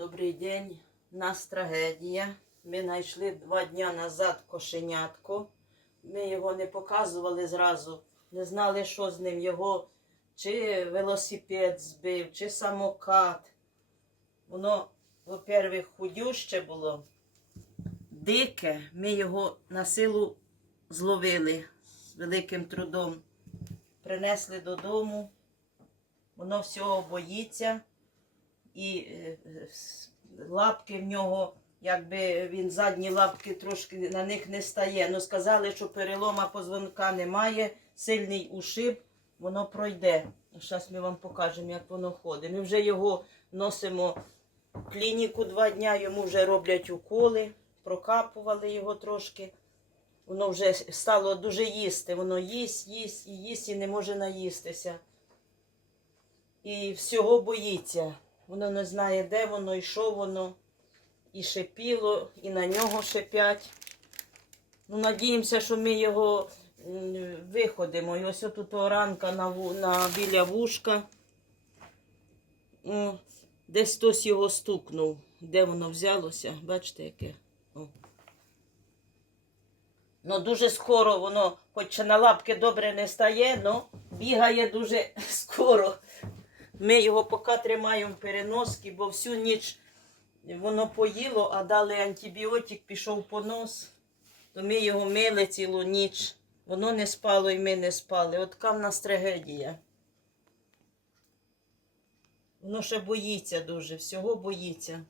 Добрий день. Нас трагедія. Ми знайшли два дні назад кошенятко. Ми його не показували зразу. Не знали, що з ним. Його чи велосипед збив, чи самокат. Воно, во-первых, худюще було, дике. Ми його на силу зловили з великим трудом. Принесли додому. Воно всього боїться і е, лапки в нього, якби він задні лапки трошки на них не стає. Ну сказали, що перелома позвонка немає, сильний ушиб, воно пройде. Зараз ми вам покажемо, як воно ходить. Ми вже його носимо в клініку два дня, йому вже роблять уколи, прокапували його трошки. Воно вже стало дуже їсти. Воно їсть, їсть і їсть і не може наїстися. І всього боїться. Воно не знає, де воно і що воно. І шипіло, і на нього шипять. Ну, надіємося, що ми його виходимо. І ось тут ранка на, на, біля вушка. Десь хтось його стукнув. Де воно взялося? Бачите, яке? О. Ну, дуже скоро воно, хоч на лапки добре не стає, але бігає дуже скоро. Ми його поки тримаємо переноски, бо всю ніч воно поїло, а дали антибіотик, пішов по нос, то ми його мили цілу ніч. Воно не спало і ми не спали. От така в нас трагедія. Воно ще боїться дуже, всього боїться.